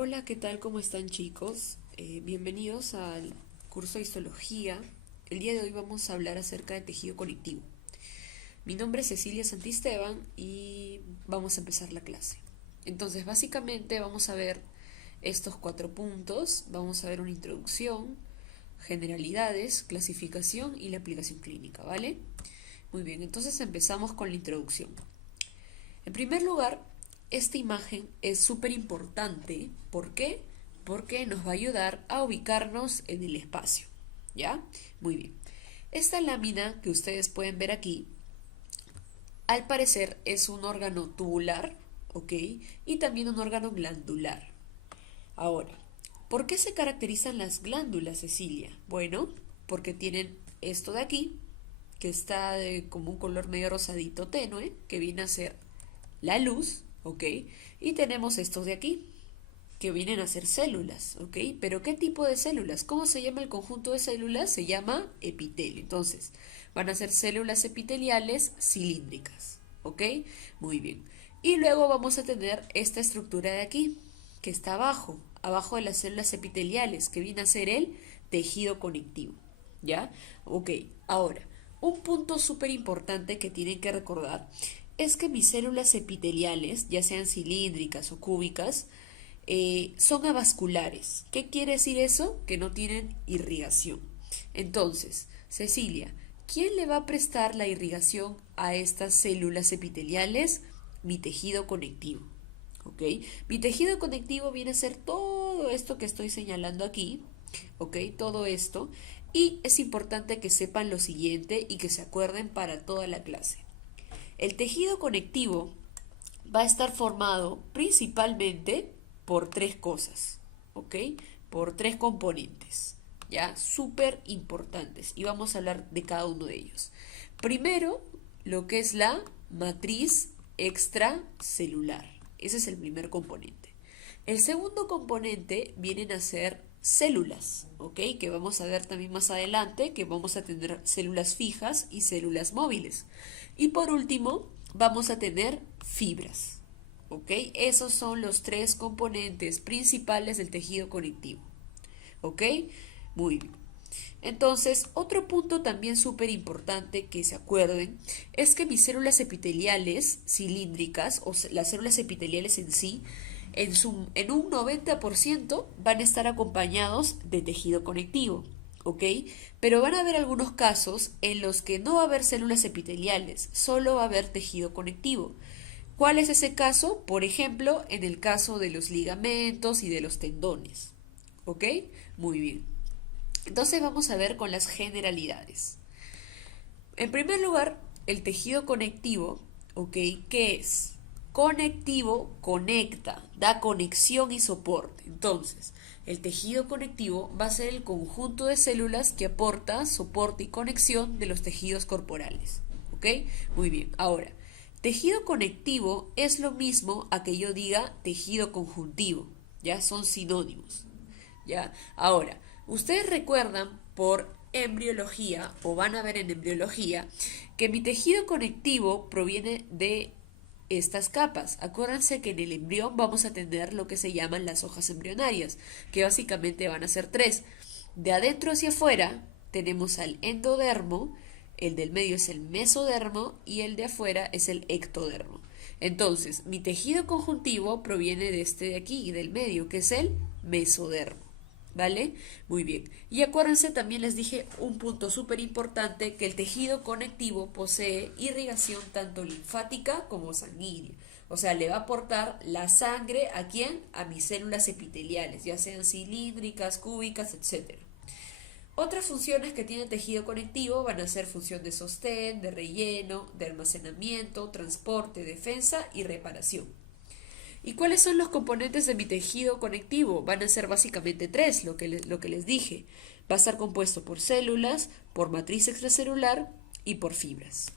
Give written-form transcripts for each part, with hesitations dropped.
Hola, ¿qué tal? ¿Cómo están, chicos? Bienvenidos al curso de histología. El día de hoy vamos a hablar acerca de tejido conectivo. Mi nombre es Cecilia Santisteban y vamos a empezar la clase. Entonces, básicamente vamos a ver estos 4 puntos. Vamos a ver una introducción, generalidades, clasificación y la aplicación clínica, ¿vale? Muy bien, entonces empezamos con la introducción. En primer lugar, esta imagen es súper importante. ¿Por qué? Porque nos va a ayudar a ubicarnos en el espacio. ¿Ya? Muy bien. Esta lámina que ustedes pueden ver aquí, al parecer es un órgano tubular, ¿ok? Y también un órgano glandular. Ahora, ¿por qué se caracterizan las glándulas, Cecilia? Bueno, porque tienen esto de aquí, que está de como un color medio rosadito tenue, que viene a ser la luz, ¿ok? Y tenemos estos de aquí, que vienen a ser células, ¿ok? Pero ¿qué tipo de células? ¿Cómo se llama el conjunto de células? Se llama epitelio. Entonces, van a ser células epiteliales cilíndricas, ¿ok? Muy bien. Y luego vamos a tener esta estructura de aquí, que está abajo de las células epiteliales, que viene a ser el tejido conectivo, ¿ya? Ok, ahora, un punto súper importante que tienen que recordar es que mis células epiteliales, ya sean cilíndricas o cúbicas, son avasculares. ¿Qué quiere decir eso? Que no tienen irrigación. Entonces, Cecilia, ¿quién le va a prestar la irrigación a estas células epiteliales? Mi tejido conectivo. ¿Ok? Mi tejido conectivo viene a ser todo esto que estoy señalando aquí. ¿Ok? Todo esto. Y es importante que sepan lo siguiente y que se acuerden para toda la clase. El tejido conectivo va a estar formado principalmente por 3 cosas, ¿ok? Por 3 componentes, ¿ya? Súper importantes. Y vamos a hablar de cada uno de ellos. Primero, lo que es la matriz extracelular. Ese es el primer componente. El segundo componente vienen a ser células, ¿ok? Que vamos a ver también más adelante, que vamos a tener células fijas y células móviles. Y por último, vamos a tener fibras, ¿ok? Esos son los 3 componentes principales del tejido conectivo, ¿ok? Muy bien. Entonces, otro punto también súper importante que se acuerden es que mis células epiteliales cilíndricas, o las células epiteliales en sí, en un 90% van a estar acompañados de tejido conectivo, ¿ok? Pero van a haber algunos casos en los que no va a haber células epiteliales, solo va a haber tejido conectivo. ¿Cuál es ese caso? Por ejemplo, en el caso de los ligamentos y de los tendones, ¿ok? Muy bien. Entonces vamos a ver con las generalidades. En primer lugar, el tejido conectivo, ¿ok? ¿Qué es? Conectivo conecta, da conexión y soporte. Entonces, el tejido conectivo va a ser el conjunto de células que aporta soporte y conexión de los tejidos corporales. ¿Ok? Muy bien. Ahora, tejido conectivo es lo mismo a que yo diga tejido conjuntivo. Ya son sinónimos. ¿Ya? Ahora, ustedes recuerdan por embriología, o van a ver en embriología, que mi tejido conectivo proviene de estas capas. Acuérdense que en el embrión vamos a tener lo que se llaman las hojas embrionarias, que básicamente van a ser 3. De adentro hacia afuera tenemos al endodermo, el del medio es el mesodermo y el de afuera es el ectodermo. Entonces, mi tejido conjuntivo proviene de este de aquí y del medio, que es el mesodermo. ¿Vale? Muy bien. Y acuérdense, también les dije un punto súper importante, que el tejido conectivo posee irrigación tanto linfática como sanguínea. O sea, le va a aportar la sangre ¿a quién? A mis células epiteliales, ya sean cilíndricas, cúbicas, etcétera. Otras funciones que tiene el tejido conectivo van a ser función de sostén, de relleno, de almacenamiento, transporte, defensa y reparación. ¿Y cuáles son los componentes de mi tejido conectivo? Van a ser básicamente 3, lo que les dije. Va a estar compuesto por células, por matriz extracelular y por fibras.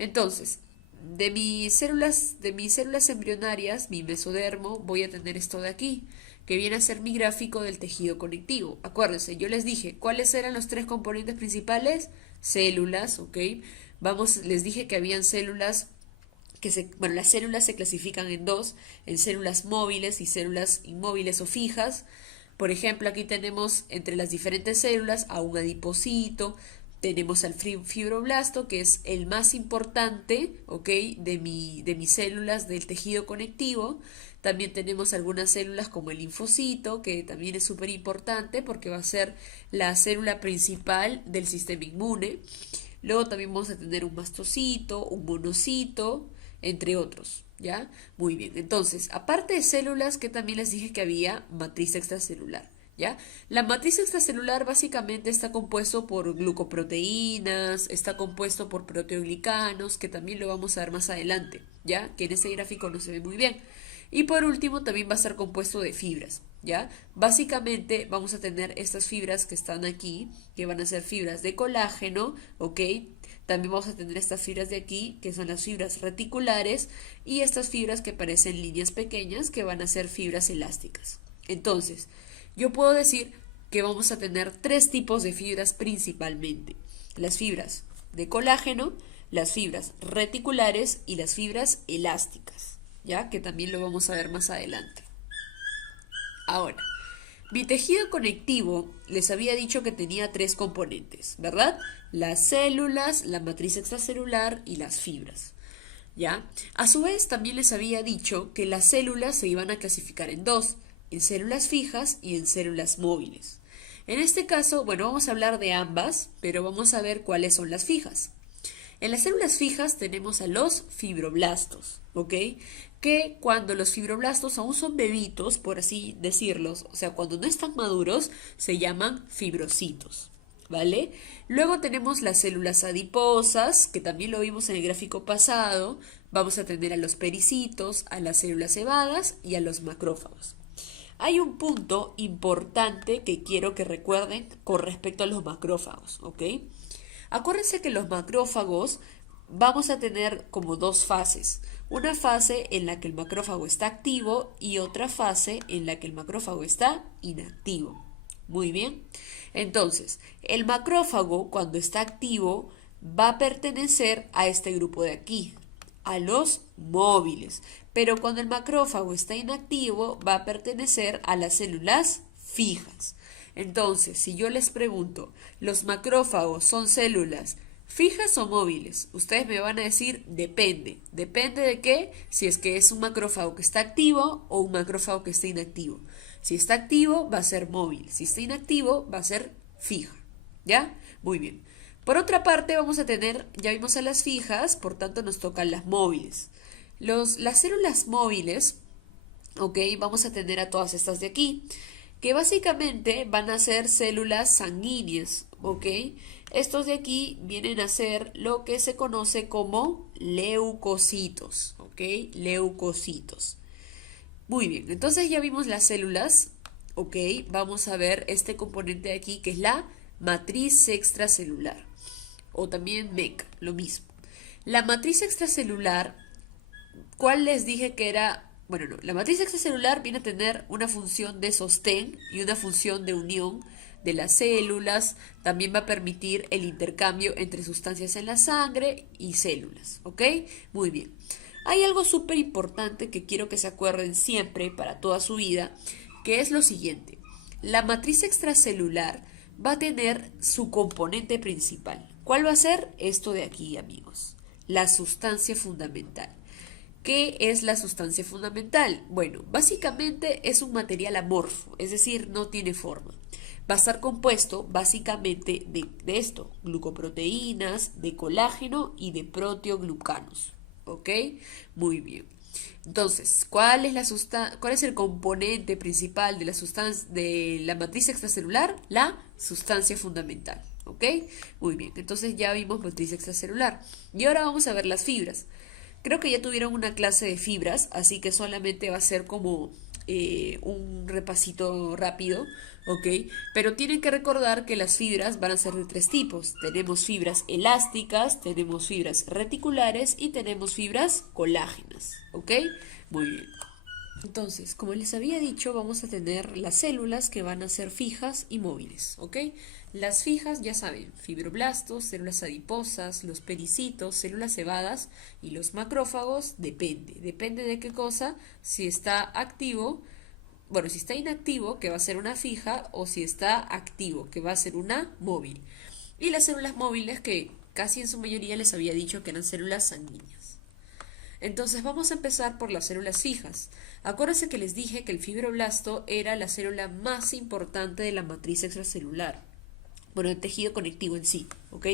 Entonces, de mis células embrionarias, mi mesodermo, voy a tener esto de aquí, que viene a ser mi gráfico del tejido conectivo. Acuérdense, yo les dije, ¿cuáles eran los 3 componentes principales? Células, ¿ok? Les dije que habían células bueno, las células se clasifican en dos, en células móviles y células inmóviles o fijas. Por ejemplo, aquí tenemos entre las diferentes células a un adipocito, tenemos al fibroblasto, que es el más importante, ¿ok? de mis células del tejido conectivo. También tenemos algunas células como el linfocito, que también es súper importante porque va a ser la célula principal del sistema inmune. Luego también vamos a tener un mastocito, un monocito, entre otros, ¿ya? Muy bien, entonces, aparte de células, que también les dije que había matriz extracelular, ¿ya? La matriz extracelular básicamente está compuesto por glucoproteínas, está compuesto por proteoglicanos, que también lo vamos a ver más adelante, ¿ya? Que en este gráfico no se ve muy bien. Y por último, también va a estar compuesto de fibras, ¿ya? Básicamente vamos a tener estas fibras que están aquí, que van a ser fibras de colágeno, ¿ok? También vamos a tener estas fibras de aquí, que son las fibras reticulares, y estas fibras que parecen líneas pequeñas, que van a ser fibras elásticas. Entonces, yo puedo decir que vamos a tener tres tipos de fibras principalmente. Las fibras de colágeno, las fibras reticulares y las fibras elásticas, ¿ya? Que también lo vamos a ver más adelante. Ahora, mi tejido conectivo les había dicho que tenía tres componentes, ¿verdad? Las células, la matriz extracelular y las fibras, ¿ya? A su vez, también les había dicho que las células se iban a clasificar en dos, en células fijas y en células móviles. En este caso, bueno, vamos a hablar de ambas, pero vamos a ver cuáles son las fijas. En las células fijas tenemos a los fibroblastos, ¿ok? Que cuando los fibroblastos aún son bebitos, por así decirlos, o sea, cuando no están maduros, se llaman fibrocitos, ¿vale? Luego tenemos las células adiposas, que también lo vimos en el gráfico pasado. Vamos a tener a los pericitos, a las células cebadas y a los macrófagos. Hay un punto importante que quiero que recuerden con respecto a los macrófagos, ¿ok? Acuérdense que los macrófagos vamos a tener como dos fases. Una fase en la que el macrófago está activo y otra fase en la que el macrófago está inactivo. Muy bien. Entonces, el macrófago cuando está activo va a pertenecer a este grupo de aquí, a los móviles. Pero cuando el macrófago está inactivo va a pertenecer a las células fijas. Entonces, si yo les pregunto, ¿los macrófagos son células fijas o móviles? Ustedes me van a decir, depende. ¿Depende de qué? Si es que es un macrófago que está activo o un macrófago que está inactivo. Si está activo, va a ser móvil. Si está inactivo, va a ser fija. ¿Ya? Muy bien. Por otra parte, vamos a tener, ya vimos a las fijas, por tanto nos tocan las móviles. Las células móviles, ok, vamos a tener a todas estas de aquí, que básicamente van a ser células sanguíneas, ¿ok? Estos de aquí vienen a ser lo que se conoce como leucocitos, ¿ok? Leucocitos. Muy bien, entonces ya vimos las células, ¿ok? Vamos a ver este componente de aquí que es la matriz extracelular, o también MEC, lo mismo. La matriz extracelular, ¿cuál les dije que era? Bueno, no, la matriz extracelular viene a tener una función de sostén y una función de unión de las células. También va a permitir el intercambio entre sustancias en la sangre y células, ¿ok? Muy bien. Hay algo súper importante que quiero que se acuerden siempre para toda su vida, que es lo siguiente. La matriz extracelular va a tener su componente principal. ¿Cuál va a ser? Esto de aquí, amigos. La sustancia fundamental. ¿Qué es la sustancia fundamental? Bueno, básicamente es un material amorfo, es decir, no tiene forma. Va a estar compuesto básicamente de esto, glucoproteínas, de colágeno y de proteoglucanos. ¿Ok? Muy bien. Entonces, ¿cuál es el componente principal de la matriz extracelular? La sustancia fundamental. ¿Ok? Muy bien. Entonces ya vimos matriz extracelular. Y ahora vamos a ver las fibras. Creo que ya tuvieron una clase de fibras, así que solamente va a ser como un repasito rápido, ¿ok? Pero tienen que recordar que las fibras van a ser de tres tipos. Tenemos fibras elásticas, tenemos fibras reticulares y tenemos fibras colágenas, ¿ok? Muy bien. Entonces, como les había dicho, vamos a tener las células que van a ser fijas y móviles, ¿ok? Las fijas, ya saben, fibroblastos, células adiposas, los pericitos, células cebadas y los macrófagos, depende de qué cosa, si está activo, bueno, si está inactivo, que va a ser una fija, o si está activo, que va a ser una móvil. Y las células móviles, que casi en su mayoría les había dicho que eran células sanguíneas. Entonces vamos a empezar por las células fijas. Acuérdense que les dije que el fibroblasto era la célula más importante de la matriz extracelular. Bueno, el tejido conectivo en sí, ¿ok?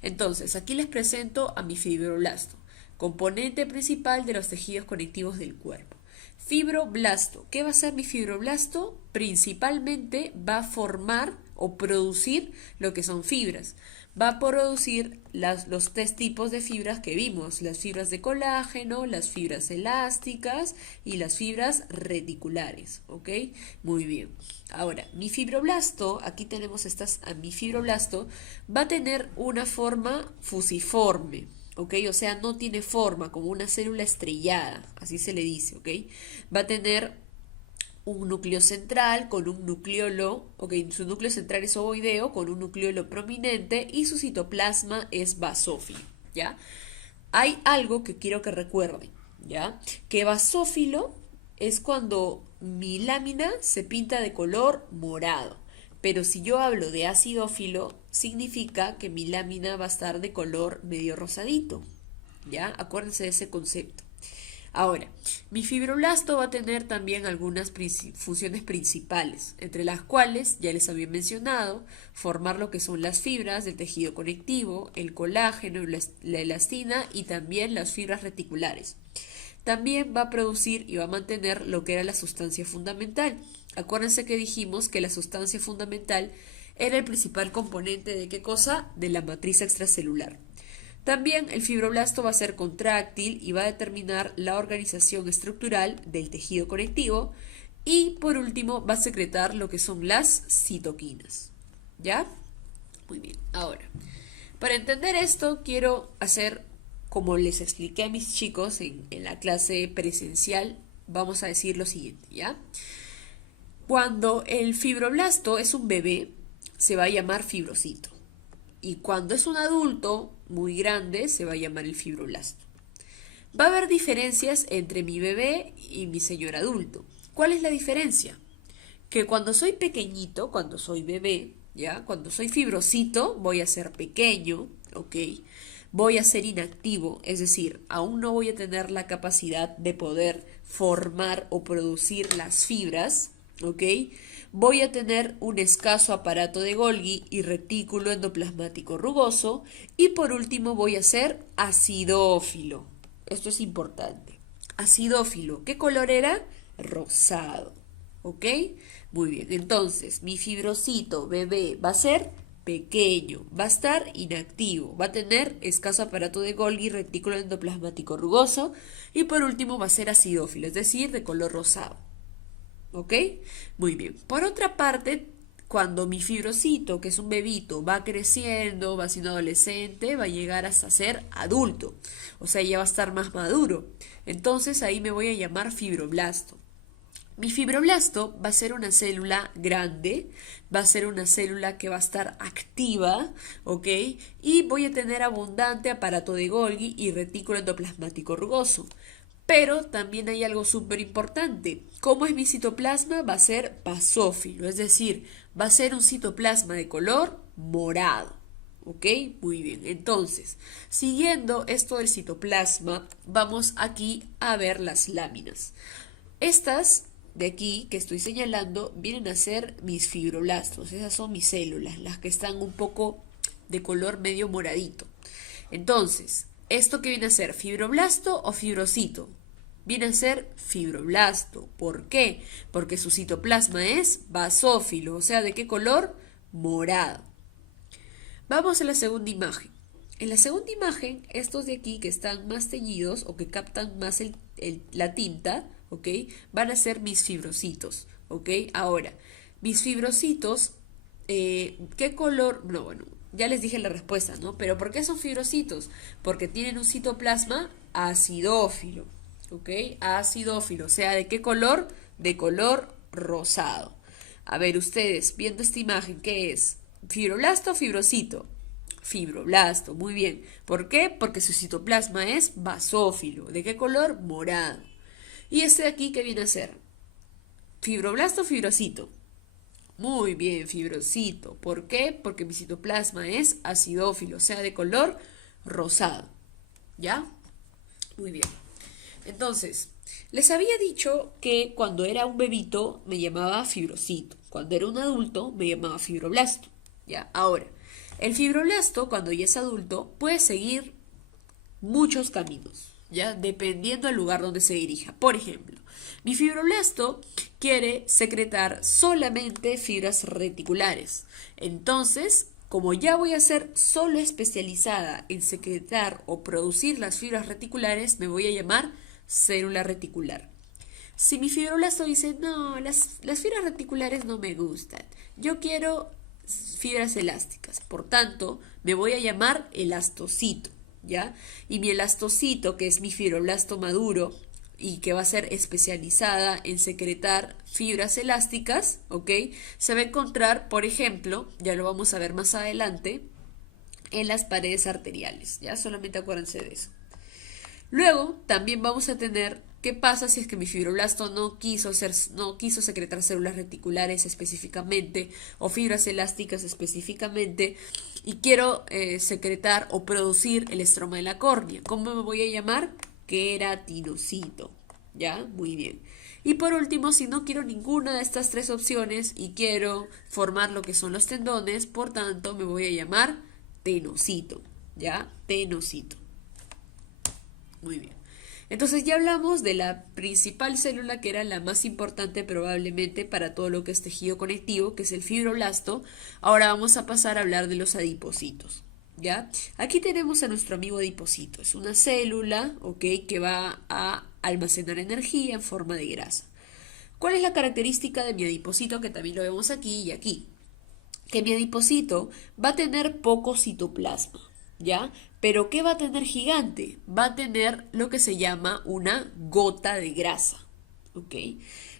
Entonces, aquí les presento a mi fibroblasto, componente principal de los tejidos conectivos del cuerpo. Fibroblasto. ¿Qué va a hacer mi fibroblasto? Principalmente va a formar o producir lo que son fibras. Va a producir los tres tipos de fibras que vimos, las fibras de colágeno, las fibras elásticas y las fibras reticulares, ¿ok? Muy bien. Ahora, mi fibroblasto, aquí tenemos mi fibroblasto, va a tener una forma fusiforme, ¿ok? O sea, no tiene forma, como una célula estrellada, así se le dice, ¿ok? Va a tener un núcleo central con un nucleolo, ok, su núcleo central es ovoideo con un nucleolo prominente y su citoplasma es basófilo, ¿ya? Hay algo que quiero que recuerden, ¿ya? Que basófilo es cuando mi lámina se pinta de color morado. Pero si yo hablo de acidófilo, significa que mi lámina va a estar de color medio rosadito, ¿ya? Acuérdense de ese concepto. Ahora, mi fibroblasto va a tener también algunas funciones principales, entre las cuales, ya les había mencionado, formar lo que son las fibras del tejido conectivo, el colágeno, la elastina y también las fibras reticulares. También va a producir y va a mantener lo que era la sustancia fundamental. Acuérdense que dijimos que la sustancia fundamental era el principal componente de qué cosa? De la matriz extracelular. También el fibroblasto va a ser contráctil y va a determinar la organización estructural del tejido conectivo y por último va a secretar lo que son las citoquinas. ¿Ya? Muy bien. Ahora, para entender esto quiero hacer, como les expliqué a mis chicos en la clase presencial, vamos a decir lo siguiente, ¿ya? Cuando el fibroblasto es un bebé, se va a llamar fibrocito. Y cuando es un adulto muy grande, se va a llamar el fibroblasto. Va a haber diferencias entre mi bebé y mi señor adulto. ¿Cuál es la diferencia? Que cuando soy pequeñito, cuando soy bebé, ¿ya? Cuando soy fibrocito, voy a ser pequeño, ¿ok? Voy a ser inactivo, es decir, aún no voy a tener la capacidad de poder formar o producir las fibras, ¿ok? Voy a tener un escaso aparato de Golgi y retículo endoplasmático rugoso y por último voy a ser acidófilo. Esto es importante. Acidófilo, ¿qué color era? Rosado. ¿Ok? Muy bien, entonces mi fibrocito bebé va a ser pequeño, va a estar inactivo, va a tener escaso aparato de Golgi, retículo endoplasmático rugoso y por último va a ser acidófilo, es decir, de color rosado. ¿Ok? Muy bien. Por otra parte, cuando mi fibrocito, que es un bebito, va creciendo, va siendo adolescente, va a llegar hasta ser adulto, o sea, ya va a estar más maduro. Entonces ahí me voy a llamar fibroblasto. Mi fibroblasto va a ser una célula grande, va a ser una célula que va a estar activa, ¿ok? Y voy a tener abundante aparato de Golgi y retículo endoplasmático rugoso. Pero también hay algo súper importante. ¿Cómo es mi citoplasma? Va a ser basófilo, es decir, va a ser un citoplasma de color morado. ¿Ok? Muy bien. Entonces, siguiendo esto del citoplasma, vamos aquí a ver las láminas. Estas de aquí que estoy señalando vienen a ser mis fibroblastos. Esas son mis células, las que están un poco de color medio moradito. Entonces, ¿esto qué viene a ser? ¿Fibroblasto o fibrocito? Viene a ser fibroblasto. ¿Por qué? Porque su citoplasma es basófilo, o sea, ¿de qué color? Morado. Vamos a la segunda imagen. En la segunda imagen, estos de aquí que están más teñidos o que captan más la tinta, ¿ok? Van a ser mis fibrocitos, ¿ok? Ahora, mis fibrocitos, ¿qué color? No, bueno, ya les dije la respuesta, ¿no? Pero ¿por qué son fibrocitos? Porque tienen un citoplasma acidófilo. ¿ok? Acidófilo, o sea, ¿de qué color? De color rosado. A ver, ustedes, viendo esta imagen, ¿qué es? ¿Fibroblasto o fibrocito? Fibroblasto, muy bien. ¿Por qué? Porque su citoplasma es basófilo. ¿De qué color? Morado. ¿Y este de aquí qué viene a ser? ¿Fibroblasto o fibrocito? Muy bien, fibrocito. ¿Por qué? Porque mi citoplasma es acidófilo, o sea, de color rosado. ¿Ya? Muy bien. Entonces, les había dicho que cuando era un bebito me llamaba fibrocito. Cuando era un adulto me llamaba fibroblasto. ¿Ya? Ahora, el fibroblasto, cuando ya es adulto, puede seguir muchos caminos, ¿ya? Dependiendo del lugar donde se dirija. Por ejemplo, mi fibroblasto quiere secretar solamente fibras reticulares. Entonces, como ya voy a ser solo especializada en secretar o producir las fibras reticulares, me voy a llamar célula reticular. Si mi fibroblasto dice, no, las fibras reticulares no me gustan, yo quiero fibras elásticas, por tanto, me voy a llamar elastocito, ¿ya? Y mi elastocito, que es mi fibroblasto maduro y que va a ser especializada en secretar fibras elásticas, ¿ok? Se va a encontrar, por ejemplo, ya lo vamos a ver más adelante, en las paredes arteriales, ¿ya? Solamente acuérdense de eso. Luego, también vamos a tener qué pasa si es que mi fibroblasto no quiso secretar células reticulares específicamente o fibras elásticas específicamente y quiero secretar o producir el estroma de la córnea. ¿Cómo me voy a llamar? Queratinocito. ¿Ya? Muy bien. Y por último, si no quiero ninguna de estas tres opciones y quiero formar lo que son los tendones, por tanto me voy a llamar tenocito. ¿Ya? Tenocito. Muy bien. Entonces ya hablamos de la principal célula que era la más importante probablemente para todo lo que es tejido conectivo, que es el fibroblasto. Ahora vamos a pasar a hablar de los adipocitos. ¿Ya? Aquí tenemos a nuestro amigo adipocito. Es una célula, ¿ok? Que va a almacenar energía en forma de grasa. ¿Cuál es la característica de mi adipocito? Que también lo vemos aquí y aquí. Que mi adipocito va a tener poco citoplasma, ¿ya? Pero ¿qué va a tener gigante? Va a tener lo que se llama una gota de grasa, ¿ok?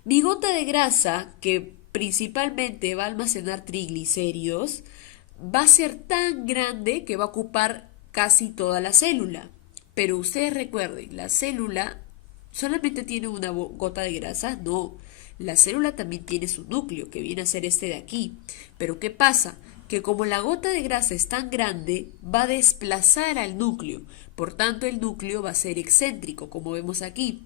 Mi gota de grasa, que principalmente va a almacenar triglicéridos, va a ser tan grande que va a ocupar casi toda la célula. Pero ustedes recuerden, la célula solamente tiene una gota de grasa, no. La célula también tiene su núcleo, que viene a ser este de aquí. Pero ¿qué pasa? Que como la gota de grasa es tan grande, va a desplazar al núcleo. Por tanto, el núcleo va a ser excéntrico, como vemos aquí.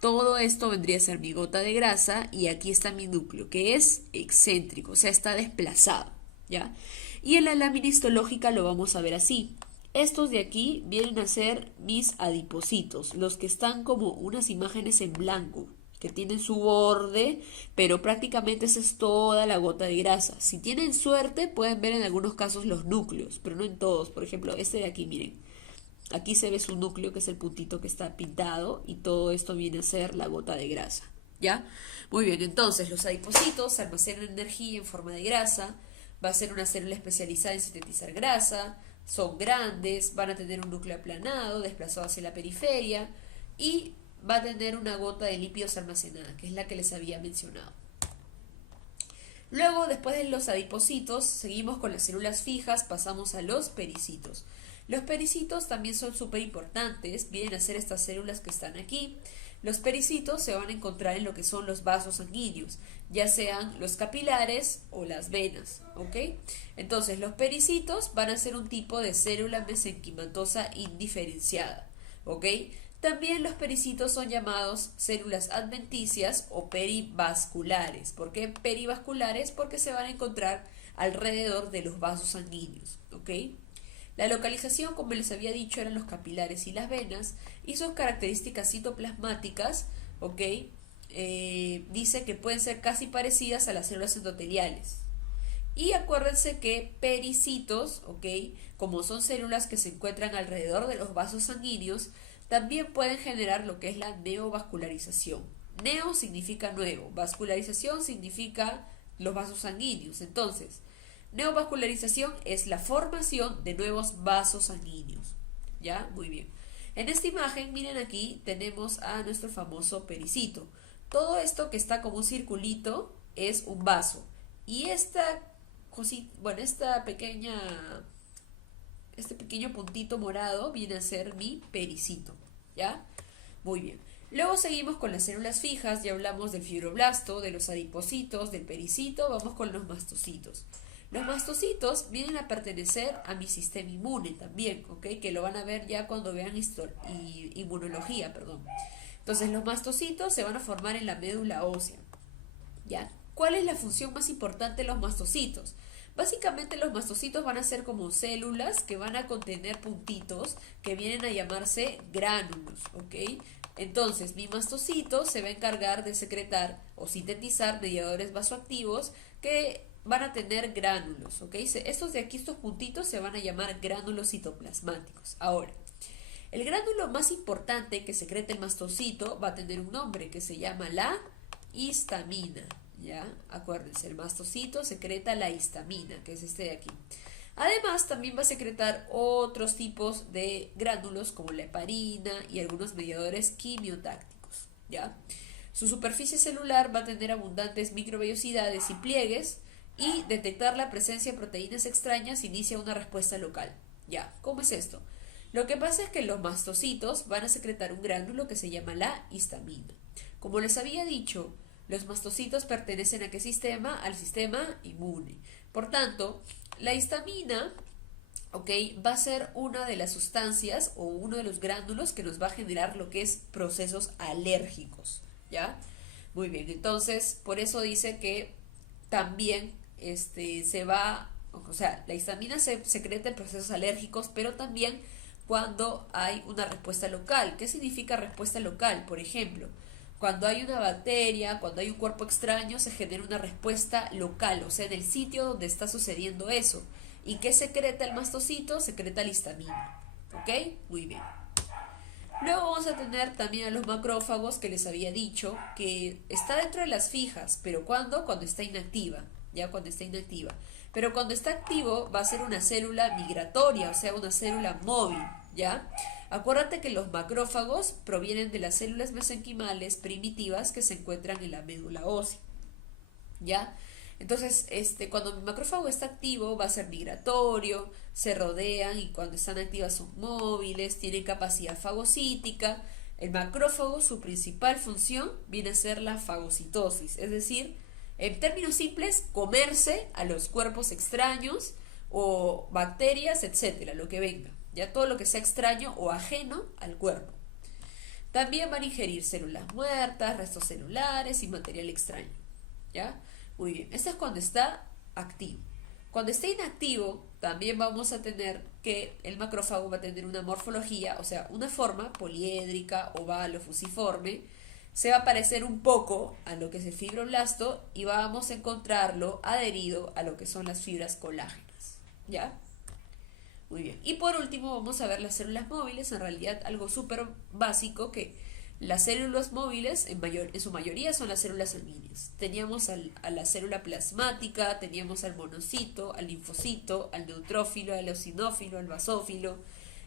Todo esto vendría a ser mi gota de grasa y aquí está mi núcleo, que es excéntrico, o sea, está desplazado, ¿ya? Y en la lámina histológica lo vamos a ver así. Estos de aquí vienen a ser mis adipocitos, los que están como unas imágenes en blanco, que tienen su borde, pero prácticamente esa es toda la gota de grasa. Si tienen suerte, pueden ver en algunos casos los núcleos, pero no en todos. Por ejemplo, este de aquí, miren. Aquí se ve su núcleo, que es el puntito que está pintado, y todo esto viene a ser la gota de grasa. ¿Ya? Muy bien, entonces los adipocitos almacenan energía en forma de grasa, va a ser una célula especializada en sintetizar grasa, son grandes, van a tener un núcleo aplanado, desplazado hacia la periferia, y va a tener una gota de lípidos almacenada, que es la que les había mencionado. Luego, después de los adipocitos, seguimos con las células fijas, pasamos a los pericitos. Los pericitos también son súper importantes, vienen a ser estas células que están aquí. Los pericitos se van a encontrar en lo que son los vasos sanguíneos, ya sean los capilares o las venas, ¿ok? Entonces, los pericitos van a ser un tipo de célula mesenquimatosa indiferenciada, ¿ok? También los pericitos son llamados células adventicias o perivasculares. ¿Por qué perivasculares? Porque se van a encontrar alrededor de los vasos sanguíneos, ¿ok? La localización, como les había dicho, eran los capilares y las venas, y sus características citoplasmáticas, ¿ok? Dice que pueden ser casi parecidas a las células endoteliales. Y acuérdense que pericitos, ¿ok? Como son células que se encuentran alrededor de los vasos sanguíneos, también pueden generar lo que es la neovascularización. Neo significa nuevo, vascularización significa los vasos sanguíneos. Entonces, neovascularización es la formación de nuevos vasos sanguíneos. ¿Ya? Muy bien. En esta imagen, miren aquí, tenemos a nuestro famoso pericito. Todo esto que está como un circulito es un vaso. Y esta cosita, bueno, este pequeño puntito morado viene a ser mi pericito, ¿ya? Muy bien. Luego seguimos con las células fijas, ya hablamos del fibroblasto, de los adipocitos, del pericito, vamos con los mastocitos. Los mastocitos vienen a pertenecer a mi sistema inmune también, ¿ok? Que lo van a ver ya cuando vean inmunología, perdón. Entonces los mastocitos se van a formar en la médula ósea, ¿ya? ¿Cuál es la función más importante de los mastocitos? Básicamente los mastocitos van a ser como células que van a contener puntitos que vienen a llamarse gránulos, ¿ok? Entonces mi mastocito se va a encargar de secretar o sintetizar mediadores vasoactivos que van a tener gránulos, ¿ok? Estos de aquí, estos puntitos se van a llamar gránulos citoplasmáticos. Ahora, el gránulo más importante que secreta el mastocito va a tener un nombre que se llama la histamina, ¿ya? Acuérdense, el mastocito secreta la histamina, que es este de aquí. Además, también va a secretar otros tipos de gránulos como la heparina y algunos mediadores quimiotácticos, ¿ya? Su superficie celular va a tener abundantes microvellosidades y pliegues y detectar la presencia de proteínas extrañas inicia una respuesta local. ¿Ya? ¿Cómo es esto? Lo que pasa es que los mastocitos van a secretar un gránulo que se llama la histamina. Como les había dicho, los mastocitos pertenecen a qué sistema? Al sistema inmune. Por tanto, la histamina, ¿ok? Va a ser una de las sustancias o uno de los gránulos que nos va a generar lo que es procesos alérgicos, ¿ya? Muy bien, entonces por eso dice que también la histamina se secreta en procesos alérgicos, pero también cuando hay una respuesta local. ¿Qué significa respuesta local? Por ejemplo, cuando hay una bacteria, cuando hay un cuerpo extraño, se genera una respuesta local, o sea, en el sitio donde está sucediendo eso. ¿Y qué secreta el mastocito? Secreta la histamina. ¿Ok? Muy bien. Luego vamos a tener también a los macrófagos que les había dicho que está dentro de las fijas, pero ¿cuándo? Cuando está inactiva, ya cuando está inactiva. Pero cuando está activo va a ser una célula migratoria, o sea, una célula móvil, ¿ya? Acuérdate que los macrófagos provienen de las células mesenquimales primitivas que se encuentran en la médula ósea, ¿ya? Entonces, cuando mi macrófago está activo va a ser migratorio, se rodean y cuando están activas son móviles, tienen capacidad fagocítica. El macrófago, su principal función viene a ser la fagocitosis, es decir, en términos simples, comerse a los cuerpos extraños o bacterias, etcétera, lo que venga, ya todo lo que sea extraño o ajeno al cuerpo. También van a ingerir células muertas, restos celulares y material extraño, ¿ya? Muy bien, esto es cuando está activo. Cuando esté inactivo, también vamos a tener que el macrófago va a tener una morfología, o sea, una forma poliédrica, oval o fusiforme. Se va a parecer un poco a lo que es el fibroblasto y vamos a encontrarlo adherido a lo que son las fibras colágenas, ¿ya? Muy bien. Y por último vamos a ver las células móviles, en realidad algo súper básico que las células móviles en su mayoría son las células sanguíneas. Teníamos a la célula plasmática, teníamos al monocito, al linfocito, al neutrófilo, al eosinófilo, al basófilo.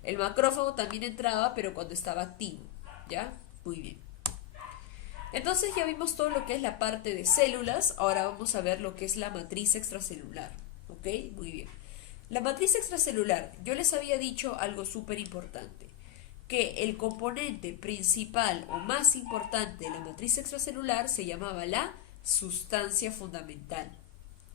El macrófago también entraba, pero cuando estaba activo, ¿ya? Muy bien. Entonces ya vimos todo lo que es la parte de células, ahora vamos a ver lo que es la matriz extracelular, ¿ok? Muy bien. La matriz extracelular, yo les había dicho algo súper importante, que el componente principal o más importante de la matriz extracelular se llamaba la sustancia fundamental,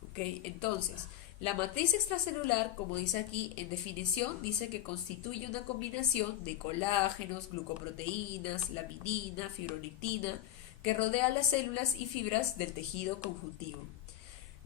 ¿ok? Entonces, la matriz extracelular, como dice aquí en definición, dice que constituye una combinación de colágenos, glucoproteínas, laminina, fibronectina, que rodea las células y fibras del tejido conjuntivo.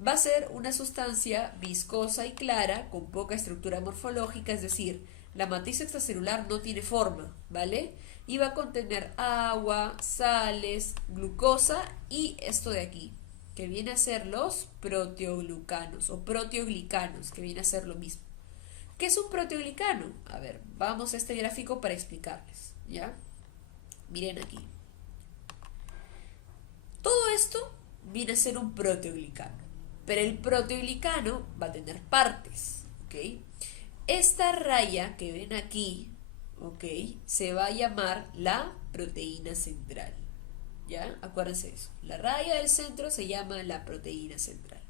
Va a ser una sustancia viscosa y clara, con poca estructura morfológica, es decir, la matriz extracelular no tiene forma, ¿vale? Y va a contener agua, sales, glucosa y esto de aquí, que viene a ser los proteoglucanos o proteoglicanos, que viene a ser lo mismo. ¿Qué es un proteoglicano? A ver, vamos a este gráfico para explicarles, ¿ya? Miren aquí. Todo esto viene a ser un proteoglicano, pero el proteoglicano va a tener partes, ¿ok? Esta raya que ven aquí, ¿ok? Se va a llamar la proteína central, ¿ya? Acuérdense de eso. La raya del centro se llama la proteína central.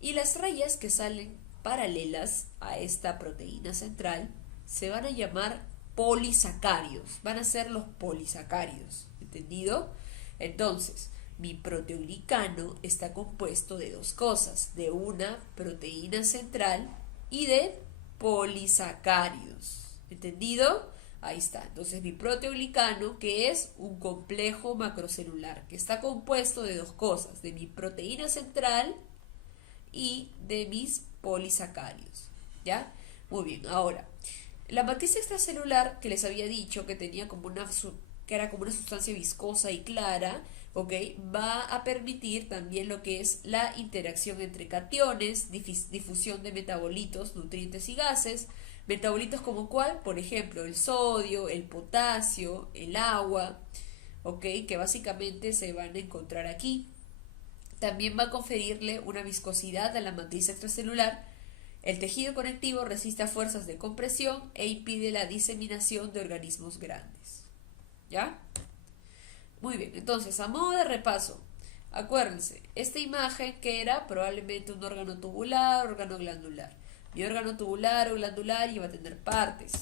Y las rayas que salen paralelas a esta proteína central se van a llamar polisacáridos. Van a ser los polisacáridos. ¿Entendido? Entonces, mi proteoglicano está compuesto de dos cosas, de una proteína central y de polisacáridos. ¿Entendido? Ahí está. Entonces, mi proteoglicano, que es un complejo macrocelular, que está compuesto de dos cosas, de mi proteína central y de mis polisacáridos, ¿ya? Muy bien, ahora, la matriz extracelular que les había dicho que tenía que era como una sustancia viscosa y clara, ¿ok? Va a permitir también lo que es la interacción entre cationes, difusión de metabolitos, nutrientes y gases, metabolitos como cuál, por ejemplo, el sodio, el potasio, el agua, ¿ok? Que básicamente se van a encontrar aquí. También va a conferirle una viscosidad a la matriz extracelular. El tejido conectivo resiste a fuerzas de compresión e impide la diseminación de organismos grandes. ¿Ya? Muy bien, entonces, a modo de repaso, acuérdense, esta imagen que era probablemente un órgano tubular, órgano glandular. Mi órgano tubular o glandular iba a tener partes.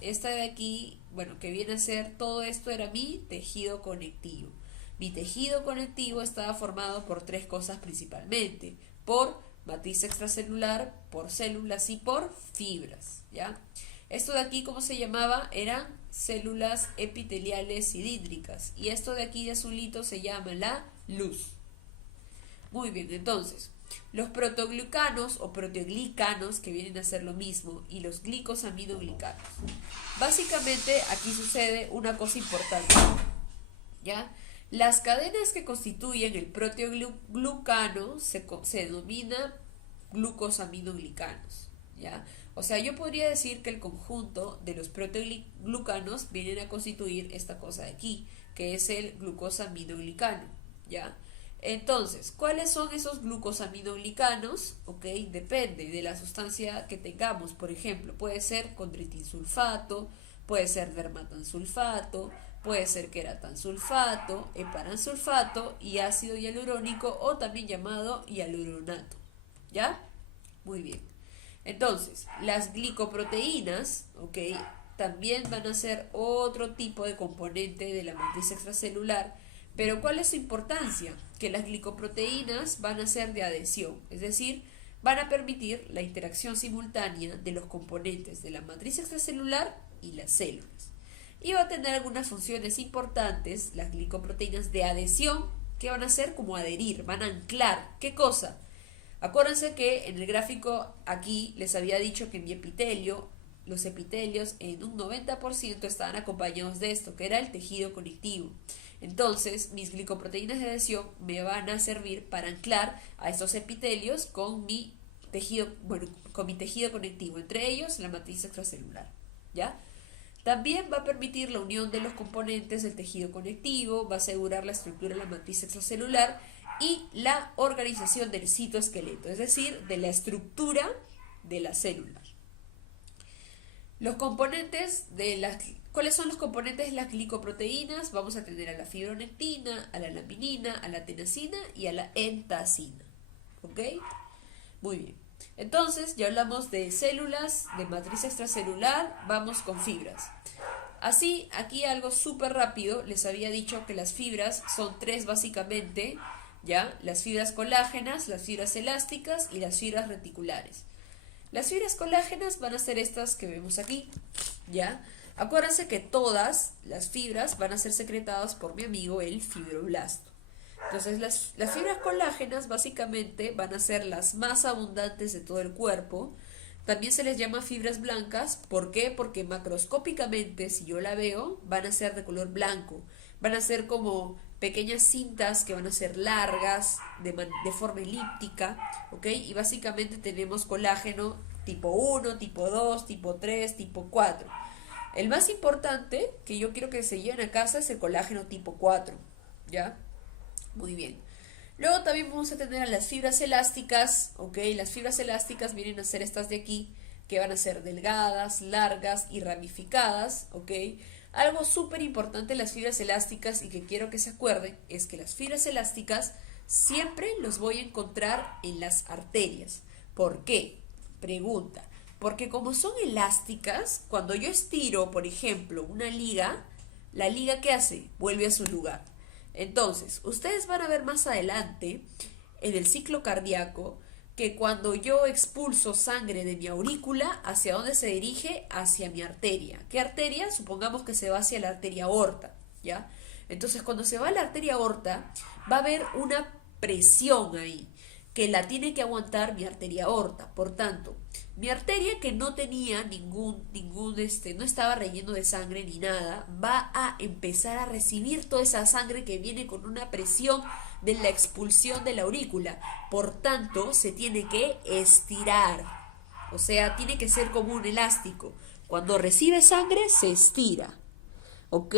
Esta de aquí, bueno, que viene a ser, todo esto era mi tejido conectivo. Mi tejido conectivo estaba formado por tres cosas principalmente, por matriz extracelular, por células y por fibras, ¿ya? Esto de aquí, ¿cómo se llamaba? Eran células epiteliales cilíndricas, y esto de aquí de azulito se llama la luz. Muy bien, entonces, los protoglicanos o proteoglicanos, que vienen a ser lo mismo, y los glicosaminoglicanos. Básicamente aquí sucede una cosa importante, ¿ya? Las cadenas que constituyen el proteoglucano se denominan glucosaminoglicanos, ¿ya? O sea, yo podría decir que el conjunto de los proteoglucanos vienen a constituir esta cosa de aquí, que es el glucosaminoglicano, ¿ya? Entonces, ¿cuáles son esos glucosaminoglicanos? Ok, depende de la sustancia que tengamos. Por ejemplo, puede ser condroitinsulfato, puede ser dermatansulfato, puede ser queratansulfato, heparansulfato y ácido hialurónico o también llamado hialuronato. ¿Ya? Muy bien. Entonces, las glicoproteínas, ¿ok? También van a ser otro tipo de componente de la matriz extracelular. Pero ¿cuál es su importancia? Que las glicoproteínas van a ser de adhesión, es decir, van a permitir la interacción simultánea de los componentes de la matriz extracelular y las células. Y va a tener algunas funciones importantes, las glicoproteínas de adhesión, que van a ser como adherir, van a anclar. ¿Qué cosa? Acuérdense que en el gráfico aquí les había dicho que mi epitelio, los epitelios en un 90% estaban acompañados de esto, que era el tejido conectivo. Entonces, mis glicoproteínas de adhesión me van a servir para anclar a estos epitelios con mi tejido, con mi tejido conectivo, entre ellos la matriz extracelular, ¿ya? También va a permitir la unión de los componentes del tejido conectivo, va a asegurar la estructura de la matriz extracelular y la organización del citoesqueleto, es decir, de la estructura de la célula. Los componentes de las... ¿Cuáles son los componentes de las glicoproteínas? Vamos a tener a la fibronectina, a la laminina, a la tenasina y a la entacina. ¿Ok? Muy bien. Entonces, ya hablamos de células, de matriz extracelular, vamos con fibras. Así, aquí algo súper rápido, les había dicho que las fibras son tres básicamente, ¿ya? Las fibras colágenas, las fibras elásticas y las fibras reticulares. Las fibras colágenas van a ser estas que vemos aquí, ¿ya? Acuérdense que todas las fibras van a ser secretadas por mi amigo el fibroblasto. Entonces las fibras colágenas básicamente van a ser las más abundantes de todo el cuerpo. También se les llama fibras blancas. ¿Por qué? Porque macroscópicamente, si yo la veo, van a ser de color blanco. Van a ser como pequeñas cintas que van a ser largas, de forma elíptica, ¿ok? Y básicamente tenemos colágeno tipo 1, tipo 2, tipo 3, tipo 4. El más importante que yo quiero que se lleven a casa es el colágeno tipo 4, ¿ya? Muy bien. Luego también vamos a tener a las fibras elásticas, ¿ok? Las fibras elásticas vienen a ser estas de aquí, que van a ser delgadas, largas y ramificadas, ¿ok? Algo súper importante en las fibras elásticas y que quiero que se acuerden es que las fibras elásticas siempre los voy a encontrar en las arterias. ¿Por qué? Pregunta. Porque como son elásticas, cuando yo estiro, por ejemplo, una liga, la liga ¿qué hace? Vuelve a su lugar. Entonces, ustedes van a ver más adelante en el ciclo cardíaco que cuando yo expulso sangre de mi aurícula, ¿hacia dónde se dirige? Hacia mi arteria. ¿Qué arteria? Supongamos que se va hacia la arteria aorta, ¿ya? Entonces, cuando se va a la arteria aorta, va a haber una presión ahí que la tiene que aguantar mi arteria aorta. Por tanto, mi arteria que no tenía no estaba relleno de sangre ni nada, va a empezar a recibir toda esa sangre que viene con una presión de la expulsión de la aurícula. Por tanto, se tiene que estirar. O sea, tiene que ser como un elástico. Cuando recibe sangre, se estira. ¿Ok?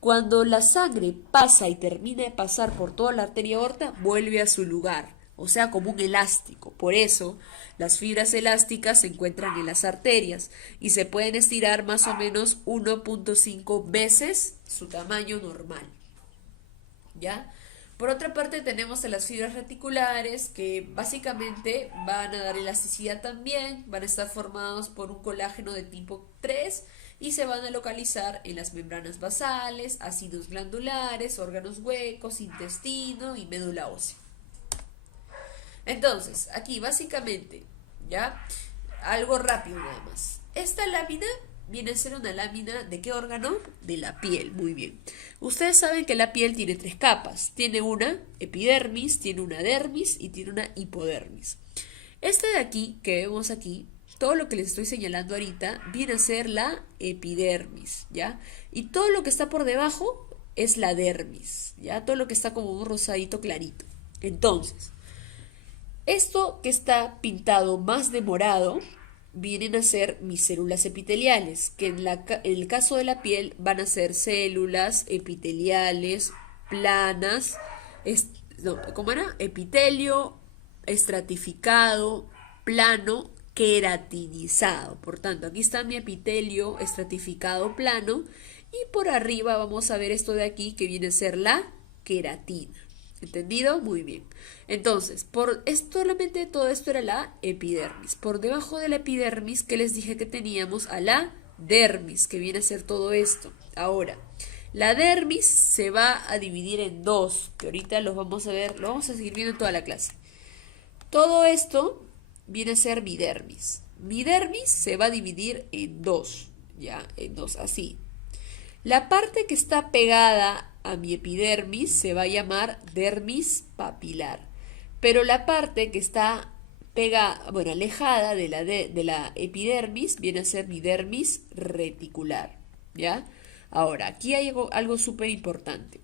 Cuando la sangre pasa y termina de pasar por toda la arteria aorta, vuelve a su lugar. O sea, como un elástico. Por eso, las fibras elásticas se encuentran en las arterias y se pueden estirar más o menos 1.5 veces su tamaño normal. ¿Ya? Por otra parte tenemos a las fibras reticulares que básicamente van a dar elasticidad también, van a estar formados por un colágeno de tipo 3 y se van a localizar en las membranas basales, ácidos glandulares, órganos huecos, intestino y médula ósea. Entonces, aquí básicamente, ¿ya? Algo rápido nada más. Esta lámina viene a ser una lámina ¿de qué órgano? De la piel, muy bien. Ustedes saben que la piel tiene 3 capas. Tiene una epidermis, tiene una dermis y tiene una hipodermis. Esta de aquí, que vemos aquí, todo lo que les estoy señalando ahorita, viene a ser la epidermis, ¿ya? Y todo lo que está por debajo es la dermis, ¿ya? Todo lo que está como un rosadito clarito. Entonces, esto que está pintado más de morado vienen a ser mis células epiteliales, que en el caso de la piel van a ser células epiteliales planas, ¿cómo era? Epitelio estratificado, plano, queratinizado. Por tanto, aquí está mi epitelio estratificado plano y por arriba vamos a ver esto de aquí que viene a ser la queratina. ¿Entendido? Muy bien. Entonces, solamente todo esto era la epidermis. Por debajo de la epidermis, ¿qué les dije que teníamos? A la dermis, que viene a ser todo esto. Ahora, la dermis se va a dividir en dos, que ahorita los vamos a ver, lo vamos a seguir viendo en toda la clase. Todo esto viene a ser mi dermis. Mi dermis se va a dividir en dos, ya, en dos, así. La parte que está pegada a mi epidermis se va a llamar dermis papilar, pero la parte que está alejada de la epidermis viene a ser mi dermis reticular, ¿ya? Ahora, aquí hay algo súper importante,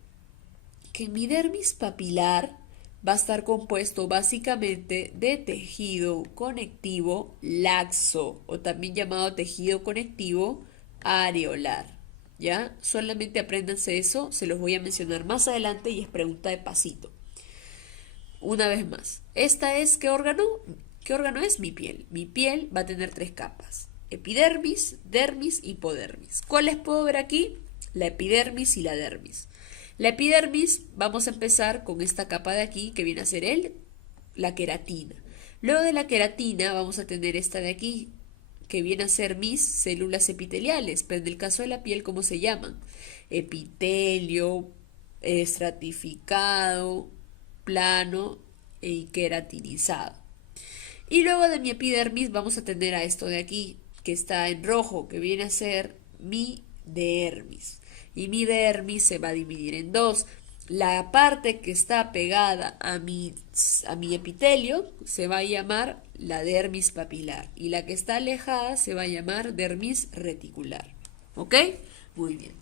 que mi dermis papilar va a estar compuesto básicamente de tejido conectivo laxo, o también llamado tejido conectivo areolar. ¿Ya? Solamente apréndanse eso, se los voy a mencionar más adelante y es pregunta de pasito. Una vez más, ¿esta es qué órgano? ¿Qué órgano es? Mi piel. Mi piel va a tener 3 capas: epidermis, dermis, hipodermis. ¿Cuáles puedo ver aquí? La epidermis y la dermis. La epidermis, vamos a empezar con esta capa de aquí que viene a ser la queratina. Luego de la queratina vamos a tener esta de aquí, que viene a ser mis células epiteliales, pero en el caso de la piel, ¿cómo se llaman? Epitelio, estratificado, plano y queratinizado. Y luego de mi epidermis vamos a tener a esto de aquí, que está en rojo, que viene a ser mi dermis. Y mi dermis se va a dividir en dos. La parte que está pegada a mi epitelio se va a llamar la dermis papilar y la que está alejada se va a llamar dermis reticular. ¿Ok? Muy bien.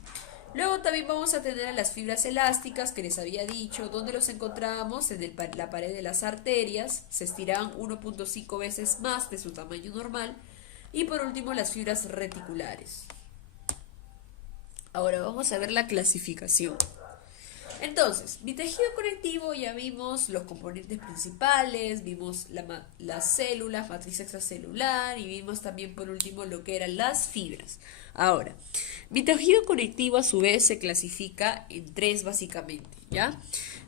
Luego también vamos a tener a las fibras elásticas que les había dicho. ¿Dónde los encontramos? En la pared de las arterias. Se estiran 1.5 veces más de su tamaño normal. Y por último, las fibras reticulares. Ahora vamos a ver la clasificación. Entonces, mi tejido conectivo ya vimos los componentes principales, vimos las células, matriz extracelular y vimos también por último lo que eran las fibras. Ahora, mi tejido conectivo a su vez se clasifica en tres básicamente, ¿ya?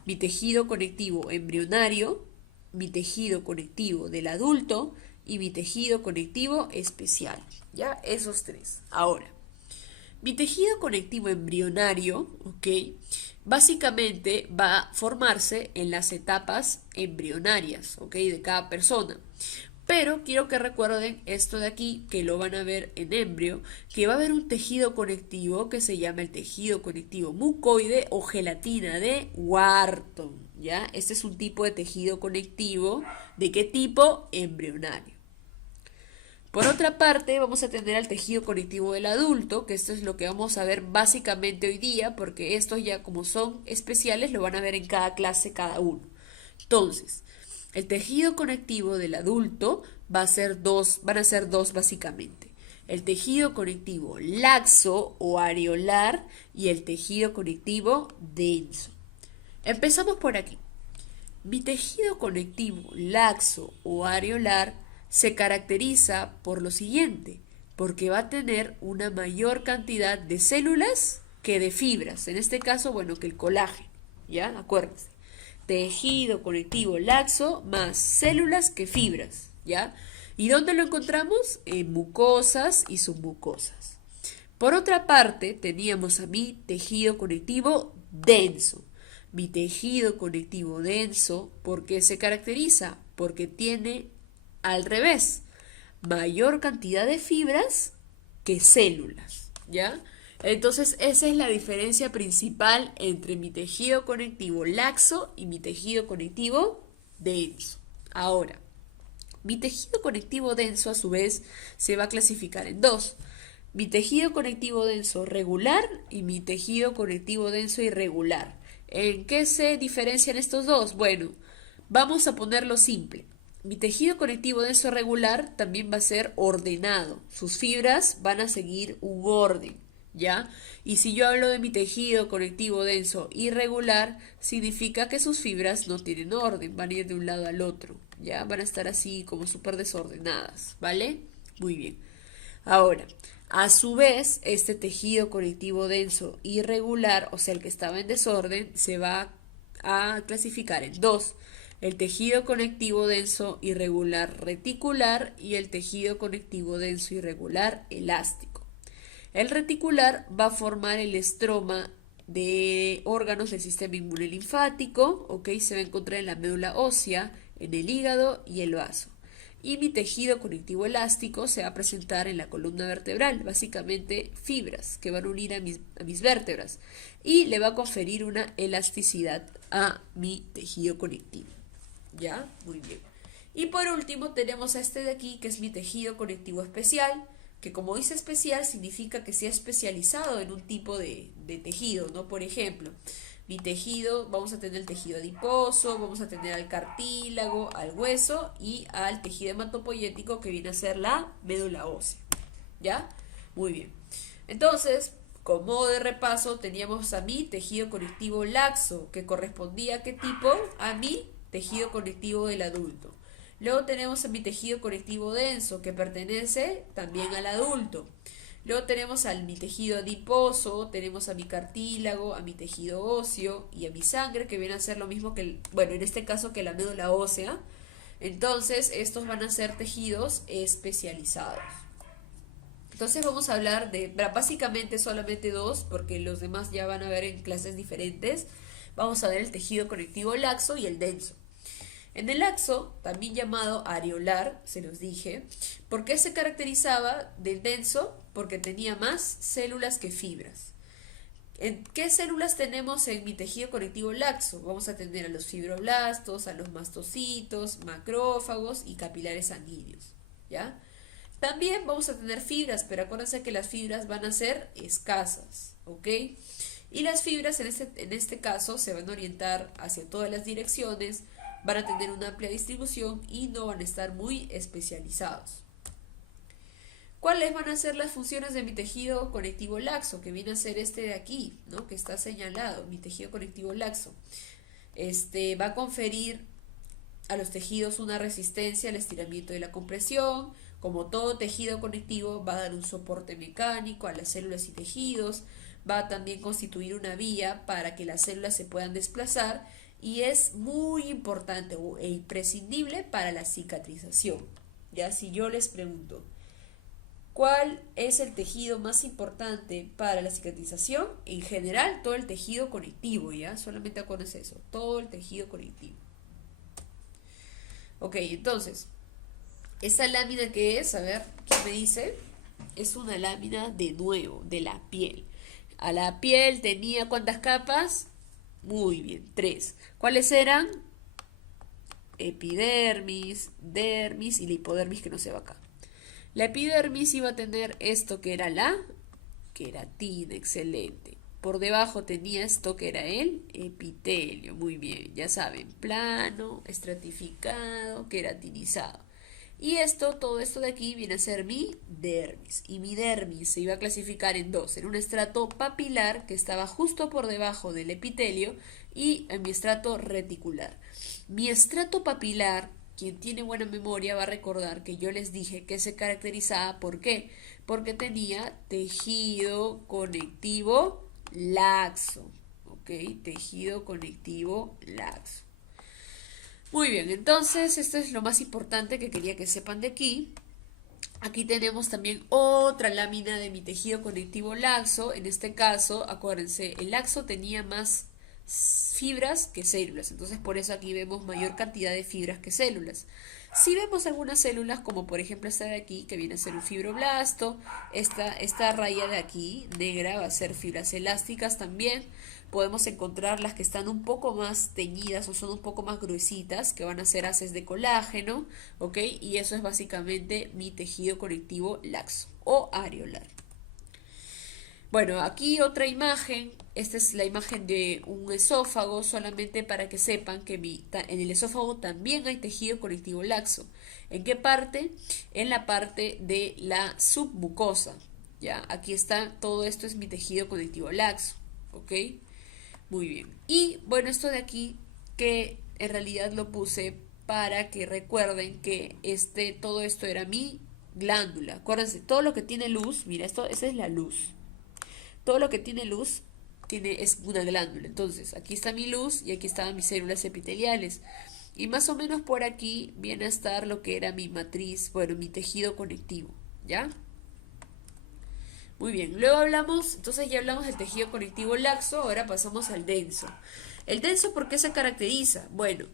Mi tejido conectivo embrionario, mi tejido conectivo del adulto y mi tejido conectivo especial, ¿ya? Esos tres. Ahora, mi tejido conectivo embrionario, ¿ok? Básicamente va a formarse en las etapas embrionarias, ¿ok? De cada persona. Pero quiero que recuerden esto de aquí, que lo van a ver en embrio, que va a haber un tejido conectivo que se llama el tejido conectivo mucoide o gelatina de Wharton, ¿ya? Este es un tipo de tejido conectivo. ¿De qué tipo? Embrionario. Por otra parte, vamos a tener al tejido conectivo del adulto, que esto es lo que vamos a ver básicamente hoy día, porque estos ya como son especiales lo van a ver en cada clase cada uno. Entonces, el tejido conectivo del adulto van a ser dos básicamente. El tejido conectivo laxo o areolar y el tejido conectivo denso. Empezamos por aquí. Mi tejido conectivo laxo o areolar se caracteriza por lo siguiente, porque va a tener una mayor cantidad de células que de fibras, en este caso, bueno, que el colágeno, ¿ya? Acuérdense. Tejido conectivo laxo más células que fibras, ¿ya? ¿Y dónde lo encontramos? En mucosas y submucosas. Por otra parte, teníamos a mi tejido conectivo denso. Mi tejido conectivo denso, ¿por qué se caracteriza? Porque tiene al revés, mayor cantidad de fibras que células, ¿ya? Entonces, esa es la diferencia principal entre mi tejido conectivo laxo y mi tejido conectivo denso. Ahora, mi tejido conectivo denso, a su vez, se va a clasificar en dos. Mi tejido conectivo denso regular y mi tejido conectivo denso irregular. ¿En qué se diferencian estos dos? Bueno, vamos a ponerlo simple. Mi tejido conectivo denso regular también va a ser ordenado. Sus fibras van a seguir un orden, ¿ya? Y si yo hablo de mi tejido conectivo denso irregular, significa que sus fibras no tienen orden, van a ir de un lado al otro, ¿ya? Van a estar así como súper desordenadas, ¿vale? Muy bien. Ahora, a su vez, este tejido conectivo denso irregular, o sea, el que estaba en desorden, se va a clasificar en dos. El tejido conectivo denso irregular reticular y el tejido conectivo denso irregular elástico. El reticular va a formar el estroma de órganos del sistema inmune linfático, ¿ok? Se va a encontrar en la médula ósea, en el hígado y el vaso. Y mi tejido conectivo elástico se va a presentar en la columna vertebral, básicamente fibras que van a unir a mis vértebras y le va a conferir una elasticidad a mi tejido conectivo. ¿Ya? Muy bien. Y por último tenemos a este de aquí, que es mi tejido conectivo especial, que como dice especial significa que sea especializado en un tipo de tejido, ¿no? Por ejemplo, mi tejido, vamos a tener el tejido adiposo, vamos a tener al cartílago, al hueso y al tejido hematopoyético que viene a ser la médula ósea. ¿Ya? Muy bien. Entonces, como modo de repaso, teníamos a mi tejido conectivo laxo, que correspondía a qué tipo? A mi tejido conectivo del adulto. Luego tenemos a mi tejido conectivo denso, que pertenece también al adulto. Luego tenemos a mi tejido adiposo, tenemos a mi cartílago, a mi tejido óseo y a mi sangre, que viene a ser lo mismo que, bueno, en este caso que la médula ósea. Entonces, estos van a ser tejidos especializados. Entonces vamos a hablar de básicamente solamente dos, porque los demás ya van a ver en clases diferentes. Vamos a ver el tejido conectivo laxo y el denso. En el laxo, también llamado areolar, se los dije, ¿por qué se caracterizaba del denso? Porque tenía más células que fibras. ¿Qué células tenemos en mi tejido conectivo laxo? Vamos a tener a los fibroblastos, a los mastocitos, macrófagos y capilares sanguíneos, ¿ya? También vamos a tener fibras, pero acuérdense que las fibras van a ser escasas, ¿ok? Y las fibras en este caso se van a orientar hacia todas las direcciones, van a tener una amplia distribución y no van a estar muy especializados. ¿Cuáles van a ser las funciones de mi tejido conectivo laxo? Que viene a ser este de aquí, ¿no? Que está señalado, mi tejido conectivo laxo. Va a conferir a los tejidos una resistencia al estiramiento y la compresión. Como todo tejido conectivo, va a dar un soporte mecánico a las células y tejidos. Va a también constituir una vía para que las células se puedan desplazar y es muy importante e imprescindible para la cicatrización. Ya, si yo les pregunto, ¿cuál es el tejido más importante para la cicatrización? En general, todo el tejido conectivo, ¿ya? Solamente acuérdense eso, todo el tejido conectivo. Ok, entonces, ¿esta lámina qué es? A ver, ¿qué me dice? Es una lámina de nuevo, de la piel. A la piel tenía ¿cuántas capas? Muy bien, 3. ¿Cuáles eran? Epidermis, dermis y la hipodermis que no se va acá. La epidermis iba a tener esto que era la queratina, excelente. Por debajo tenía esto que era el epitelio, muy bien, ya saben, plano, estratificado, queratinizado. Y todo esto de aquí viene a ser mi dermis. Y mi dermis se iba a clasificar en dos, en un estrato papilar que estaba justo por debajo del epitelio y en mi estrato reticular. Mi estrato papilar, quien tiene buena memoria va a recordar que yo les dije que se caracterizaba, ¿por qué? Porque tenía tejido conectivo laxo, ¿ok? Tejido conectivo laxo. Muy bien, entonces esto es lo más importante que quería que sepan de aquí. Aquí tenemos también otra lámina de mi tejido conectivo laxo. En este caso, acuérdense, el laxo tenía más fibras que células. Entonces por eso aquí vemos mayor cantidad de fibras que células. Si vemos algunas células, como por ejemplo esta de aquí, que viene a ser un fibroblasto, esta raya de aquí, negra, va a ser fibras elásticas también. Podemos encontrar las que están un poco más teñidas o son un poco más gruesitas, que van a ser haces de colágeno, ¿ok? Y eso es básicamente mi tejido conectivo laxo o areolar. Bueno, aquí otra imagen, esta es la imagen de un esófago, solamente para que sepan que en el esófago también hay tejido conectivo laxo. ¿En qué parte? En la parte de la submucosa, ¿ya? Aquí está, todo esto es mi tejido conectivo laxo, ¿ok? Muy bien. Y bueno, esto de aquí, que en realidad lo puse para que recuerden que todo esto era mi glándula. Acuérdense, todo lo que tiene luz, mira, esa es la luz. Todo lo que tiene luz es una glándula. Entonces, aquí está mi luz y aquí estaban mis células epiteliales. Y más o menos por aquí viene a estar lo que era mi matriz, bueno, mi tejido conectivo, ¿ya? Muy bien, luego entonces ya hablamos del tejido conectivo laxo, ahora pasamos al denso. ¿El denso por qué se caracteriza? Bueno,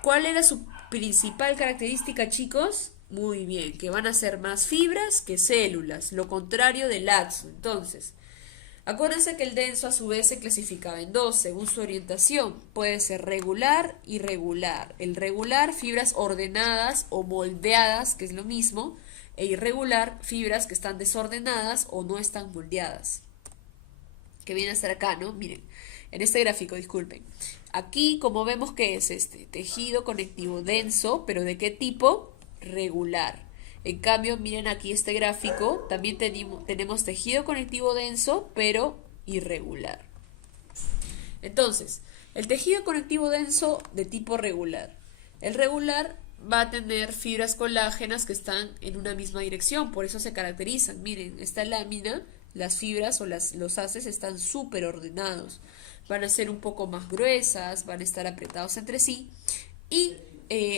¿cuál era su principal característica, chicos? Muy bien, que van a ser más fibras que células, lo contrario del laxo. Entonces, acuérdense que el denso a su vez se clasificaba en dos, según su orientación. Puede ser regular y irregular. El regular, fibras ordenadas o moldeadas, que es lo mismo, e irregular, fibras que están desordenadas o no están moldeadas. Que viene a estar acá, ¿no? Miren, en este gráfico, disculpen. Aquí, como vemos que es tejido conectivo denso, pero ¿de qué tipo? Regular. En cambio, miren aquí este gráfico, también tenemos tejido conectivo denso, pero irregular. Entonces, el tejido conectivo denso de tipo regular. El regular va a tener fibras colágenas que están en una misma dirección, por eso se caracterizan. Miren, esta lámina, las fibras o los haces están súper ordenados. Van a ser un poco más gruesas, van a estar apretados entre sí. Y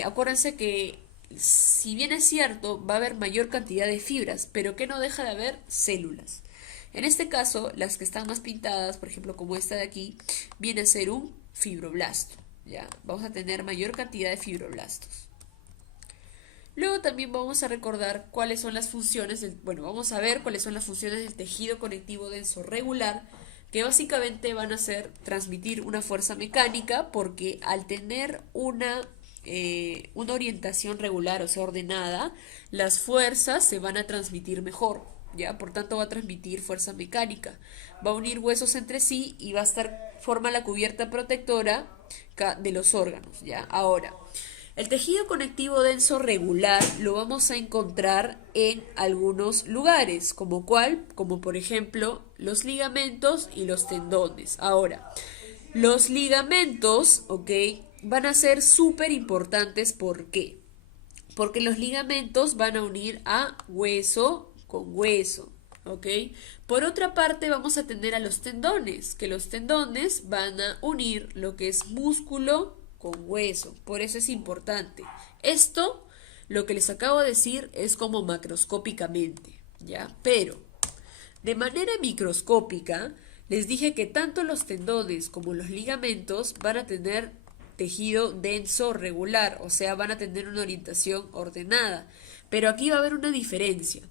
acuérdense que si bien es cierto, va a haber mayor cantidad de fibras, pero que no deja de haber células. En este caso, las que están más pintadas, por ejemplo, como esta de aquí, viene a ser un fibroblasto. ¿Ya? Vamos a tener mayor cantidad de fibroblastos. Luego también vamos a recordar cuáles son las funciones vamos a ver cuáles son las funciones del tejido conectivo denso regular, que básicamente van a ser transmitir una fuerza mecánica, porque al tener una orientación regular, o sea, ordenada, las fuerzas se van a transmitir mejor, ¿ya? Por tanto, va a transmitir fuerza mecánica. Va a unir huesos entre sí y forma la cubierta protectora de los órganos, ¿ya? Ahora, El tejido conectivo denso regular lo vamos a encontrar en algunos lugares, como por ejemplo los ligamentos y los tendones. Ahora, los ligamentos, ¿ok? Van a ser súper importantes. ¿Por qué? Porque los ligamentos van a unir a hueso con hueso, ¿ok? Por otra parte, vamos a tener a los tendones, que los tendones van a unir lo que es músculo con hueso. Por eso es importante. Esto, lo que les acabo de decir, es como macroscópicamente, ¿ya? Pero, de manera microscópica, les dije que tanto los tendones como los ligamentos van a tener tejido denso regular, o sea, van a tener una orientación ordenada. Pero aquí va a haber una diferencia,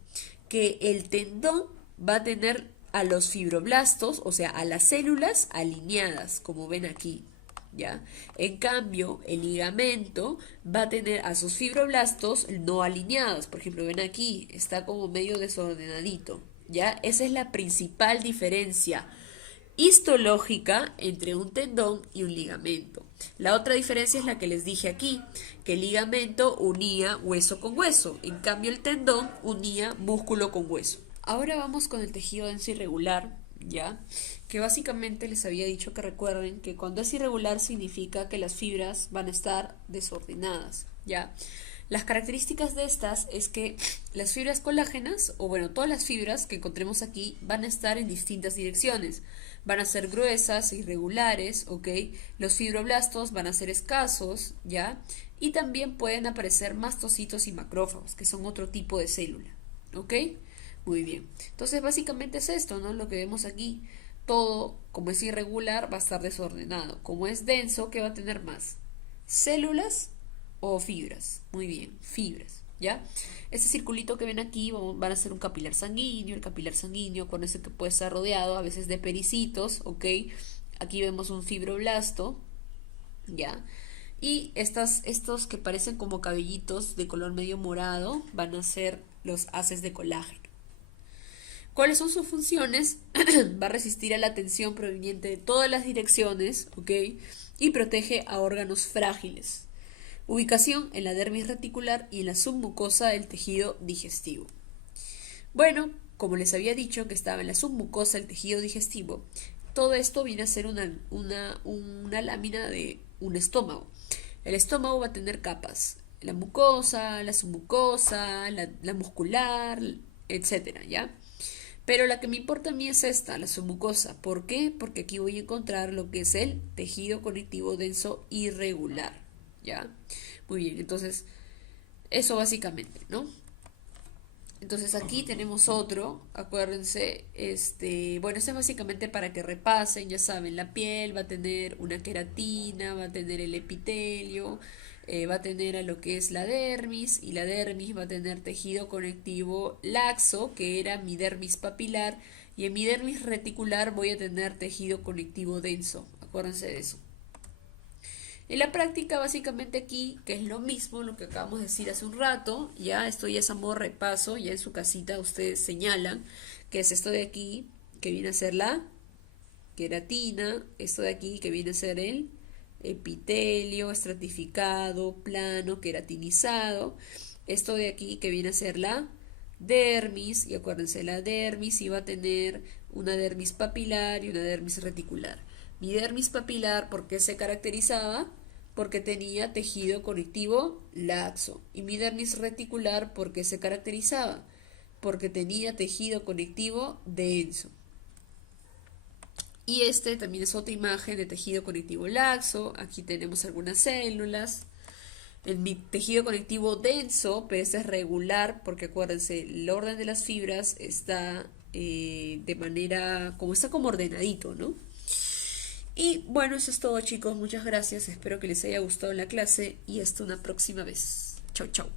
que el tendón va a tener a los fibroblastos, o sea, a las células alineadas, como ven aquí, ¿ya? En cambio, el ligamento va a tener a sus fibroblastos no alineados. Por ejemplo, ven aquí, está como medio desordenadito, ¿ya? Esa es la principal diferencia histológica entre un tendón y un ligamento. La otra diferencia es la que les dije aquí, que el ligamento unía hueso con hueso, en cambio el tendón unía músculo con hueso. Ahora vamos con el tejido denso irregular, ¿ya? Que básicamente les había dicho que recuerden que cuando es irregular significa que las fibras van a estar desordenadas, ¿ya? Las características de estas es que las fibras colágenas, o bueno, todas las fibras que encontremos aquí van a estar en distintas direcciones. Van a ser gruesas e irregulares, ¿ok? Los fibroblastos van a ser escasos, ¿ya? Y también pueden aparecer mastocitos y macrófagos, que son otro tipo de célula, ¿ok? Muy bien. Entonces, básicamente es esto, ¿no? Lo que vemos aquí. Todo, como es irregular, va a estar desordenado. Como es denso, ¿qué va a tener más? ¿Células o fibras? Muy bien, fibras, ¿ya? Este circulito que ven aquí van a ser un capilar sanguíneo. El capilar sanguíneo, con ese que puede estar rodeado a veces de pericitos, ¿ok? Aquí vemos un fibroblasto, ¿ya? Y estos que parecen como cabellitos de color medio morado van a ser los haces de colágeno. ¿Cuáles son sus funciones? Va a resistir a la tensión proveniente de todas las direcciones, ¿ok? Y protege a órganos frágiles. Ubicación en la dermis reticular y en la submucosa del tejido digestivo. Bueno, como les había dicho que estaba en la submucosa del tejido digestivo, todo esto viene a ser una lámina de un estómago. El estómago va a tener capas, la mucosa, la submucosa, la muscular, etcétera, ¿ya? Pero la que me importa a mí es esta, la submucosa. ¿Por qué? Porque aquí voy a encontrar lo que es el tejido conectivo denso irregular, ¿ya? Muy bien, entonces, eso básicamente, ¿no? Entonces aquí tenemos otro, acuérdense, bueno, esto es básicamente para que repasen, ya saben, la piel va a tener una queratina, va a tener el epitelio, va a tener a lo que es la dermis, y la dermis va a tener tejido conectivo laxo, que era mi dermis papilar, y en mi dermis reticular voy a tener tejido conectivo denso, acuérdense de eso. En la práctica, básicamente aquí, que es lo mismo, lo que acabamos de decir hace un rato, ya esto ya es a modo repaso, ya en su casita ustedes señalan que es esto de aquí, que viene a ser la queratina, esto de aquí, que viene a ser el epitelio estratificado, plano, queratinizado, esto de aquí, que viene a ser la dermis, y acuérdense, la dermis iba a tener una dermis papilar y una dermis reticular. Mi dermis papilar, ¿por qué se caracterizaba? Porque tenía tejido conectivo laxo. Y mi dermis reticular, ¿por qué se caracterizaba? Porque tenía tejido conectivo denso. Y este también es otra imagen de tejido conectivo laxo. Aquí tenemos algunas células. En mi tejido conectivo denso, pero este es regular, porque acuérdense, el orden de las fibras está de manera, como está como ordenadito, ¿no? Y bueno, eso es todo, chicos. Muchas gracias. Espero que les haya gustado la clase y hasta una próxima vez. Chau, chau.